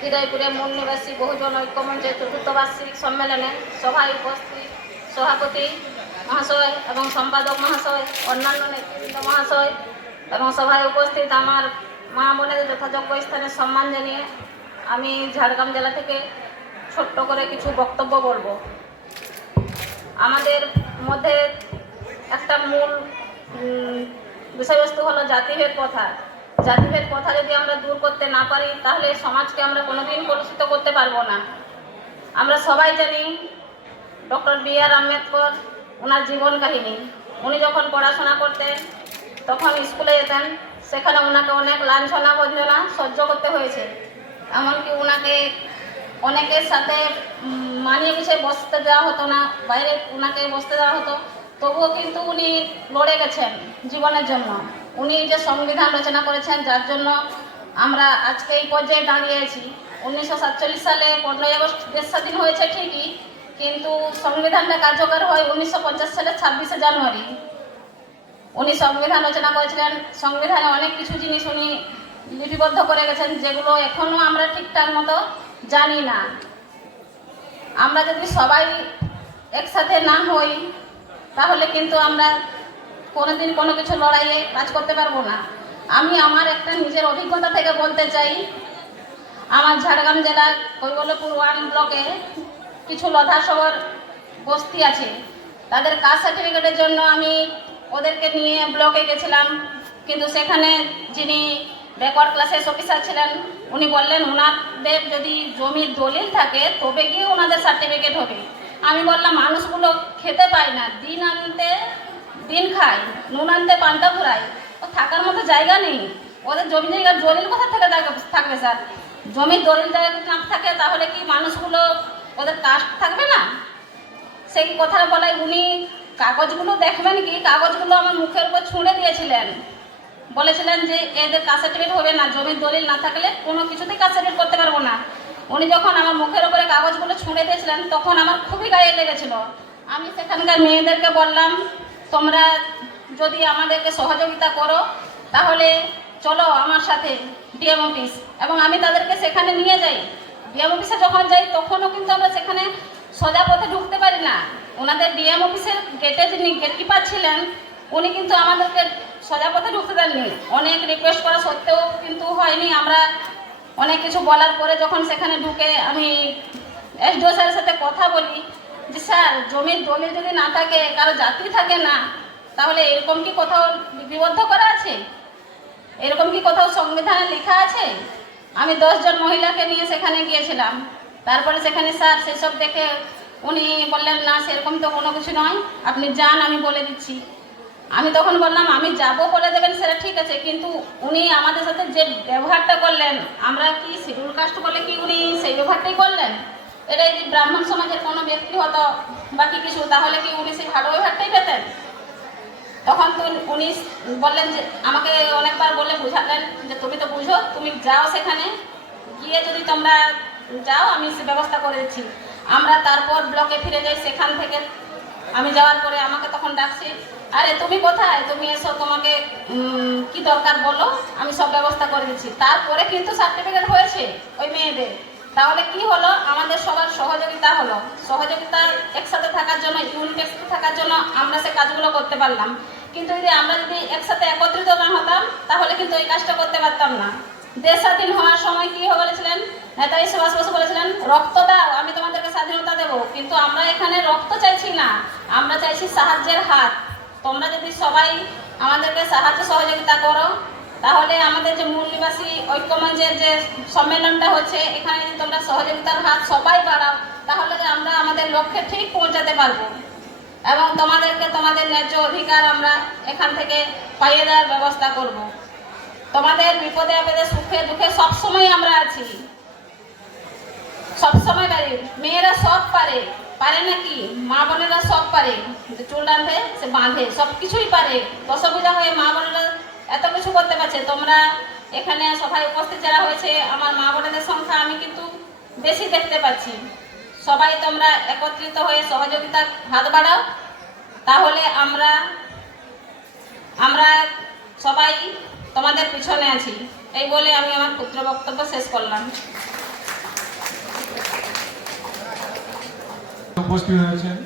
হৃদয়পুরে মূল নিবাসী বহুজন ঐক্যমঞ্চের চতুর্থ বার্ষিক সম্মেলনে সভায় উপস্থিত সভাপতি মহাশয় এবং সম্পাদক মহাশয়, অন্যান্য নেতৃবৃন্দ মহাশয় এবং সভায় উপস্থিত আমার মা বোনেদের যথাযোগ্য স্থানে সম্মান জানিয়ে আমি ঝাড়গ্রাম জেলা থেকে ছোট্ট করে কিছু বক্তব্য বলব। আমাদের মধ্যে একটা মূল বিষয়বস্তু হলো জাতিভেদ প্রথা। জাতিভেদ কথা যদি আমরা দূর করতে না পারি, তাহলে সমাজকে আমরা কোনোদিন কলুষিত করতে পারব না। আমরা সবাই জানি ডক্টর বি আর আম্বেদকর ওনার জীবন কাহিনী। উনি যখন পড়াশোনা করতেন, তখন স্কুলে যেতেন, সেখানে ওনাকে অনেক লাঞ্ছনা বঞ্চনা সহ্য করতে হয়েছে। এমনকি ওনাকে অনেকের সাথে মানিয়ে গুছিয়ে বসতে দেওয়া হতো না, বাইরে ওনাকে বসতে দেওয়া হতো। তবুও কিন্তু উনি লড়ে গেছেন জীবনের জন্য। উনি যে সংবিধান রচনা করেছেন, যার জন্য আমরা আজকে এই পর্যায়ে দাঁড়িয়েছি উনিশশো সাতচল্লিশ সালে পনেরোই আগস্ট দেশ স্বাধীন হয়েছে ঠিকই, কিন্তু সংবিধানটা কার্যকর হয় উনিশশো পঞ্চাশ ছাব্বিশে জানুয়ারি। উনি সংবিধান রচনা করেছিলেন। সংবিধানে অনেক কিছু জিনিস উনি লিপিবদ্ধ করে গেছেন, যেগুলো এখনও আমরা ঠিকঠাক মতো জানি না। আমরা যদি সবাই একসাথে না হই, তাহলে কিন্তু আমরা কোনোদিন কোনো কিছু লড়াইয়ে কাজ করতে পারব না। আমি আমার একটা নিজের অভিজ্ঞতা থেকে বলতে চাই। আমার ঝাড়গ্রাম জেলার কৈবল্যপুর ওয়ান ব্লকে কিছু লধাসবর বস্তি আছে। তাদের কাস্ট সার্টিফিকেটের জন্য আমি ওদেরকে নিয়ে ব্লকে গেছিলাম। কিন্তু সেখানে যিনি ব্যাকওয়ার্ড ক্লাসের অফিসার ছিলেন, উনি বললেন, ওনাদের যদি জমির দলিল থাকে, তবে গিয়ে ওনাদের সার্টিফিকেট হবে। আমি বললাম, মানুষগুলো খেতে পায় না। দিন আনতে দিন খায় নুন আনতে পান্তা ফুরায় ও থাকার মতো জায়গা নেই। ওদের জমি জায়গার দলিল কোথা থেকে থাকবে- স্যার? জমির দলিল জায়গা না থাকে, তাহলে কি মানুষগুলো ওদের কাস্ট থাকবে না? সেই কথাটা বলাই উনি কাগজগুলো দেখবেন কি? কাগজগুলো আমার মুখের উপর ছুঁড়ে দিয়েছিলেন। বলেছিলেন যে এদের কাস্ট সার্টিফিকেট হবে না, জমির দলিল না থাকলে কোনো কিছুতেই কাস্ট সার্টিফিকেট করতে পারব না। উনি যখন আমার মুখের উপরে কাগজগুলো ছুঁড়ে দিয়েছিলেন, তখন আমার খুবই গায়ে লেগেছিল। আমি সেখানকার মেয়েদেরকে বললাম তোমরা যদি আমাদেরকে সহযোগিতা করো, তাহলে চলো আমার সাথে ডিএম অফিস। এবং আমি তাদেরকে সেখানে নিয়ে যাই। ডিএম অফিসে যখন যাই, তখনও কিন্তু আমরা সেখানে সোজা পথে ঢুকতে পারি না। ওনাদের ডিএম অফিসের গেটে যিনি গেটকিপার ছিলেন, উনি কিন্তু আমাদেরকে সোজা পথে ঢুকতে দেননি। অনেক রিকোয়েস্ট করা সত্ত্বেও কিন্তু হয়নি। আমরা অনেক কিছু বলার পরে যখন সেখানে ঢুকে আমি এসডিও স্যারের সাথে কথা বলি স্যার, জমির দলিল যদি না থাকে, কারও জাতি থাকে না, তাহলে এরকম কি কোথাও লিপিবদ্ধ করা আছে? এরকম কি কোথাও সংবিধানে লেখা আছে? আমি দশজন মহিলাকে নিয়ে সেখানে গিয়েছিলাম। তারপরে সেখানে স্যার সেসব দেখে উনি বললেন, না, সেরকম তো কোনো কিছু নয়। আপনি যান, আমি বলে দিচ্ছি। আমি তখন বললাম, আমি যাব বলে দেবেন, সেটা ঠিক আছে। কিন্তু উনি আমাদের সাথে যে ব্যবহারটা করলেন, আমরা কি শিডিউল কাস্ট করলে কি উনি এটা যদি ব্রাহ্মণ সমাজের কোনো ব্যক্তি হতো বাকি কিছু? তাহলে কি উনি সেই ভালো ব্যবহারটাই পেতেন? তখন তো উনি বললেন যে, আমাকে অনেকবার বলে বুঝালেন যে, তুমি তো বুঝো, তুমি যাও সেখানে। গিয়ে যদি তোমরা যাও, আমি সে ব্যবস্থা করে দিচ্ছি। আমরা তারপর ব্লকে ফিরে যাই সেখান থেকে। আমি যাওয়ার পরে আমাকে তখন ডাকছে, আরে, তুমি কোথায়? তুমি এসো, তোমাকে কি দরকার বলো? আমি সব ব্যবস্থা করে দিচ্ছি। তারপরে কিন্তু সার্টিফিকেট হয়েছে ওই মেয়েদের। তাহলে কি হলো? আমাদের সবার সহযোগিতা হলো। সহযোগিতা একসাথে থাকার জন্য ইউনিট থাকার জন্য আমরা সে কাজগুলো করতে পারলাম। কিন্তু যদি আমরা যদি একসাথে একত্রিত না হতাম, তাহলে কিন্তু এই কাজটা করতে পারতাম না। দেশ স্বাধীন হওয়ার সময় কি বলেছিলেন? নেতাজি সুভাষ বসু বলেছিলেন, রক্ত দাও, আমি তোমাদেরকে স্বাধীনতা দেবো। কিন্তু আমরা এখানে রক্ত চাইছি না। আমরা চাইছি সাহায্যের হাত। তোমরা যদি সবাই আমাদেরকে সাহায্য সহযোগিতা করো তাহলে আমাদের যে মূল নিবাসী ঐক্যমঞ্চের যে সম্মেলনটা হচ্ছে, এখানে যদি তোমরা সহযোগিতার হাত সবাই বাড়াও, তাহলে আমরা আমাদের লক্ষ্যে ঠিক পৌঁছাতে পারব। এবং তোমাদেরকে তোমাদের ন্যায্য অধিকার আমরা এখান থেকে পাইয়ে দেওয়ার ব্যবস্থা করব। তোমাদের বিপদে আপদে সুখে দুঃখে সবসময় আমরা আছি। সবসময় পারি। মেয়েরা সব পারে। পারে নাকি মা বোনেরা সব পারে। চুল রাঁধে, সে বাঁধে সব কিছুই পারে। অসুবিধা হয়ে মা বোনেরা এত কিছু করতে পারছে। তোমরা এখানে সবাই উপস্থিত যারা হয়েছে, আমার মা বোনেদের সংখ্যা আমি কিন্তু বেশি দেখতে পাচ্ছি। সবাই তোমরা একত্রিত হয়ে সহযোগিতার হাত বাড়াও। তাহলে আমরা আমরা সবাই তোমাদের পিছনে আছি। এই বলে আমি আমার পুত্র বক্তব্য শেষ করলাম। উপস্থিত হয়েছেন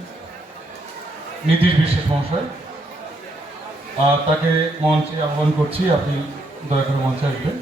নীতিশ বিশেষ মহাশয়। তাকে মঞ্চে আহ্বান করছি আপনি দয়া করে মঞ্চে আসবেন।